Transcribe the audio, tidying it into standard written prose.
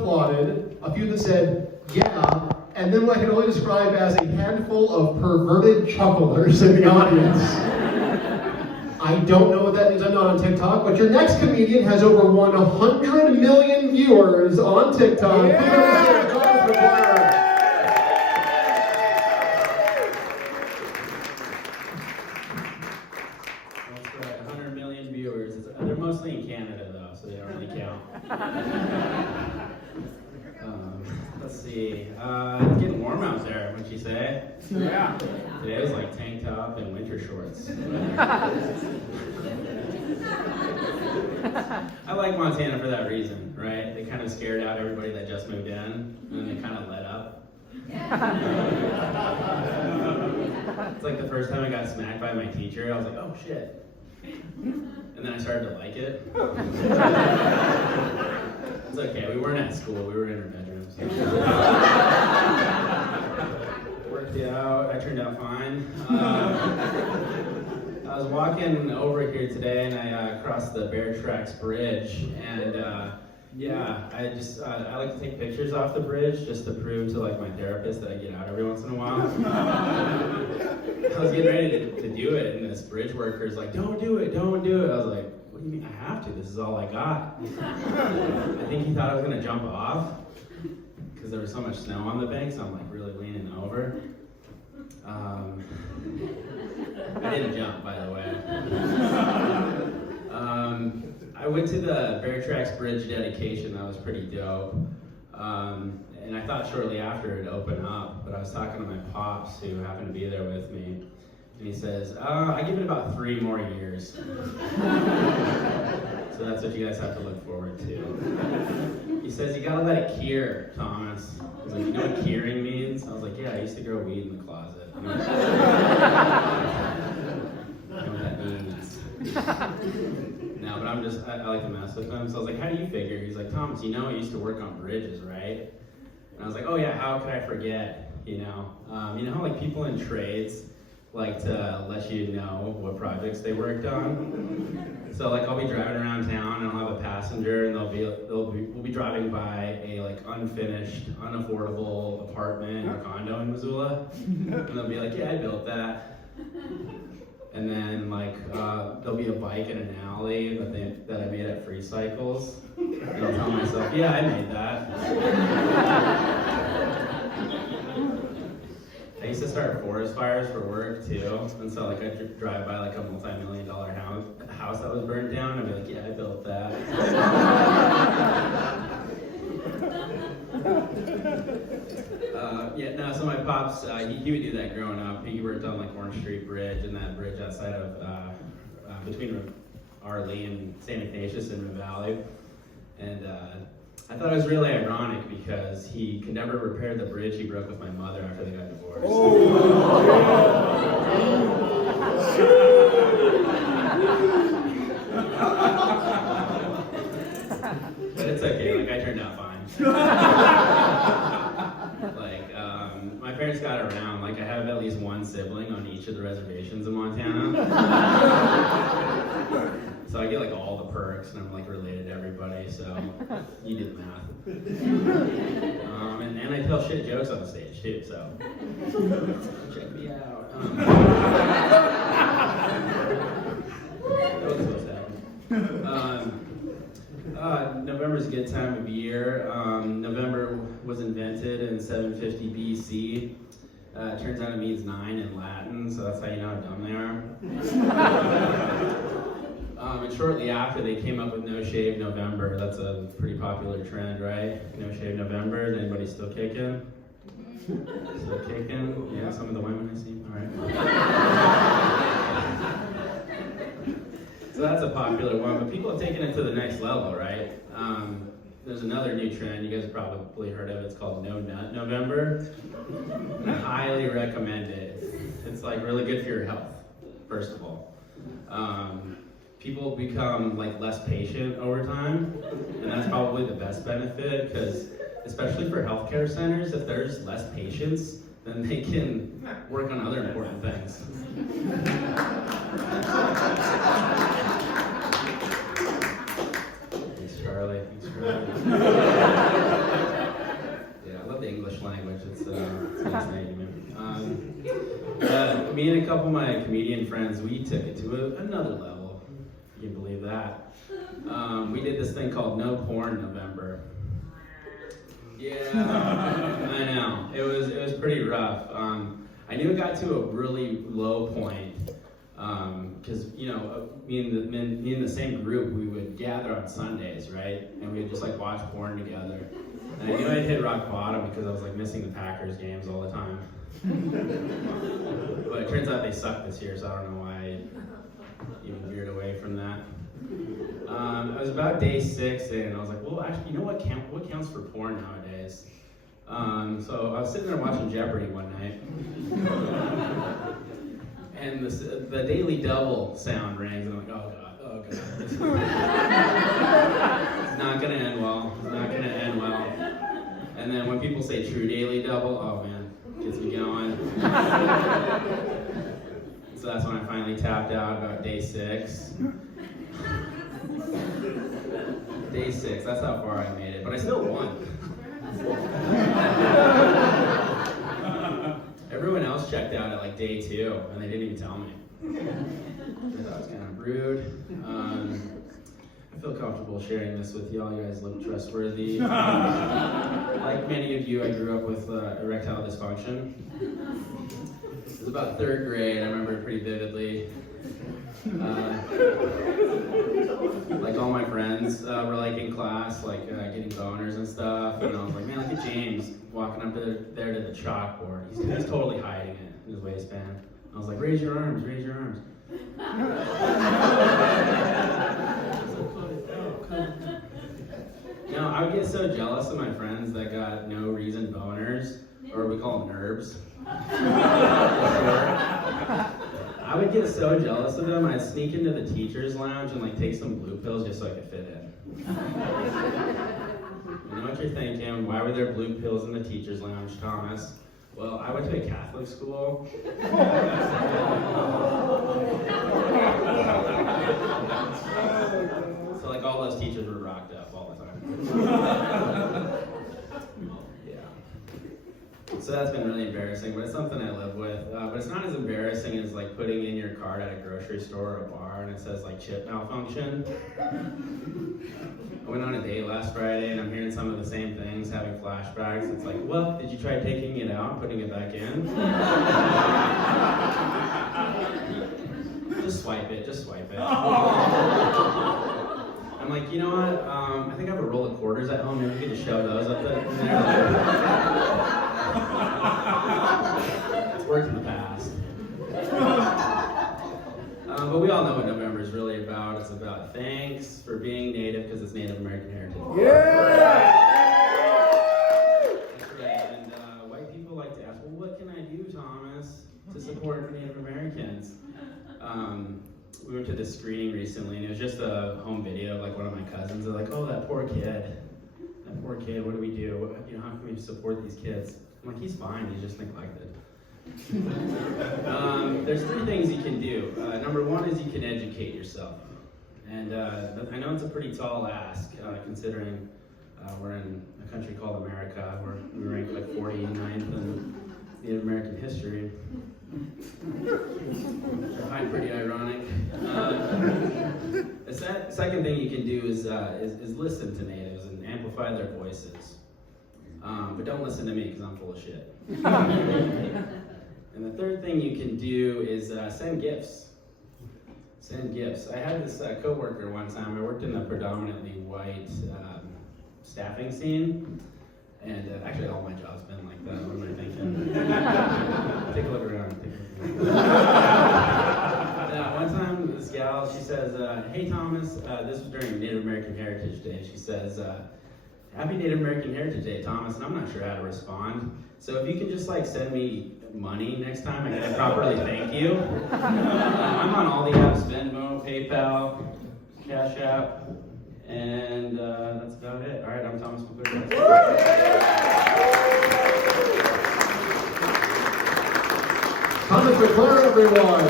applauded, a few that said, yeah, and then what I can only describe as a handful of perverted chucklers in the audience. I don't know what that means, I'm not on TikTok, but your next comedian has over 100 million viewers on TikTok. Yeah. That's right, 100 million viewers. They're mostly in Canada though, so they don't really count. Let's see. It's getting warm out there, wouldn't you say? Yeah. Today was like tank top and winter shorts. I like Montana for that reason, right? They kind of scared out everybody that just moved in, and then they kind of let up. It's like the first time I got smacked by my teacher, I was like, oh shit. And then I started to like it. It's okay, we weren't at school, we were in our bedrooms. Worked it out, I turned out fine. I was walking over here today and I crossed the Bear Tracks Bridge, and yeah, I like to take pictures off the bridge just to prove to like my therapist that I get out every once in a while. I was getting ready to do it, and this bridge worker's like, don't do it, don't do it. I was like, what do you mean I have to? This is all I got. I think he thought I was gonna jump off because there was so much snow on the bank, so I'm like really leaning over. I didn't jump, by the way. I went to the Bear Tracks Bridge dedication. That was pretty dope. And I thought shortly after it'd open up, but I was talking to my pops who happened to be there with me, and he says, I give it about 3 more years. So that's what you guys have to look forward to. He says, you gotta let it cure, Thomas. He's like, you know what curing means? I was like, yeah, I used to grow weed in the closet. I know what that means. No, but I like to mess with him. So I was like, how do you figure? He's like, Thomas, you know I used to work on bridges, right? And I was like, oh yeah, how could I forget? You know how like people in trades like to let you know what projects they worked on? So like I'll be driving around town and I'll have a passenger and we'll be driving by a like unfinished, unaffordable apartment or condo in Missoula. And they'll be like, yeah, I built that. And then like there'll be a bike in an alley that I made at Free Cycles. And I'll tell myself, yeah, I made that. I used to start forest fires for work too. And so like I'd drive by like a multi-million-dollar house that was burned down and I'd be like, yeah, I built that. So my pops, he would do that growing up. He worked on like Orange Street Bridge and that bridge outside of, between Arley and St. Ignatius in the Valley. And I thought it was really ironic because he could never repair the bridge he broke with my mother after they got divorced. But it's okay, like I turned out fine. My parents got around, like I have at least one sibling on each of the reservations in Montana. So I get like all the perks and I'm like related to everybody, so you do the math. And I tell shit jokes on the stage too, so check me out. That was supposed to happen. November's a good time of year. November was invented in 750 BC. It turns out it means 9 in Latin, so that's how you know how dumb they are. And shortly after, they came up with No Shave November. That's a pretty popular trend, right? No Shave November. Is anybody still kicking? Still kicking? Yeah, some of the women I see. All right. So that's a popular one, but people have taken it to the next level, right? There's another new trend you guys have probably heard of. It's called No Nut November. I highly recommend it. It's like really good for your health, first of all. People become like less patient over time, and that's probably the best benefit because, especially for healthcare centers, if there's less patience, then they can work on other important things. Thanks, Charlie. Thanks, Charlie. me and a couple of my comedian friends, we took it to another level. You can believe that. We did this thing called No Porn November. Yeah, I know. It was pretty rough. I knew it got to a really low point because me and the same group, we would gather on Sundays, right? And we would just like watch porn together. And I knew I'd hit rock bottom because I was like missing the Packers games all the time. But it turns out they suck this year, so I don't know why I even veered away from that. I was about day 6 and I was like, well, actually, you know what counts for porn nowadays? So I was sitting there watching Jeopardy one night, and the Daily Double sound rings, and I'm like, oh god. It's not gonna end well. And then when people say true Daily Double, oh man, gets me going. So that's when I finally tapped out about day 6. Day 6, that's how far I made it, but I still won. Everyone else checked out at like day 2, and they didn't even tell me. I thought it was kind of rude. I feel comfortable sharing this with y'all. You guys look trustworthy. Like many of you, I grew up with erectile dysfunction. It was about 3rd grade. I remember it pretty vividly. Like all my friends were like in class, like getting boners and stuff, and I was like, man, look at James walking up there to the chalkboard. He's totally hiding it in his waistband. I was like, raise your arms. No, I would get so jealous of my friends that got no reason boners, or we call them NERBs. I would get so jealous of them, I'd sneak into the teacher's lounge and like take some blue pills just so I could fit in. You know what you're thinking, why were there blue pills in the teacher's lounge, Thomas? Well, I went to a Catholic school. So like all those teachers were rocked up all the time. So that's been really embarrassing, but it's something I live with. But it's not as embarrassing as like putting in your card at a grocery store or a bar and it says like chip malfunction. I went on a date last Friday and I'm hearing some of the same things, having flashbacks. It's like, well, did you try taking it out and putting it back in? Just swipe it. I'm like, you know what? I think I have a roll of quarters at home. Maybe we could just shove those up there. It's worked in the past. But we all know what November is really about. It's about thanks for being Native because it's Native American heritage. Yeah! That's right. And white people like to ask, well, what can I do, Thomas, to support Native Americans? We went to this screening recently, and it was just a home video of like one of my cousins. They're like, oh, that poor kid, what do we do? How can we support these kids? I'm like, he's fine, he's just neglected. There's 3 things you can do. Number 1 is you can educate yourself. And I know it's a pretty tall ask, considering we're in a country called America, where we rank like 49th in Native American history. I find pretty ironic. The second thing you can do is listen to natives and amplify their voices. But don't listen to me because I'm full of shit. And the third thing you can do is send gifts. Send gifts. I had this coworker one time. I worked in a predominantly white staffing scene. And actually, all my jobs been like that. What am I thinking? Take a look around. One time, this gal, she says, "Hey Thomas, this was during Native American Heritage Day." She says, "Happy Native American Heritage Day, Thomas." And I'm not sure how to respond. So if you can just like send me money next time, I can properly thank you. I'm on all the apps: Venmo, PayPal, Cash App. And that's about it. All right, I'm Thomas McClure. Thomas McClure, everyone.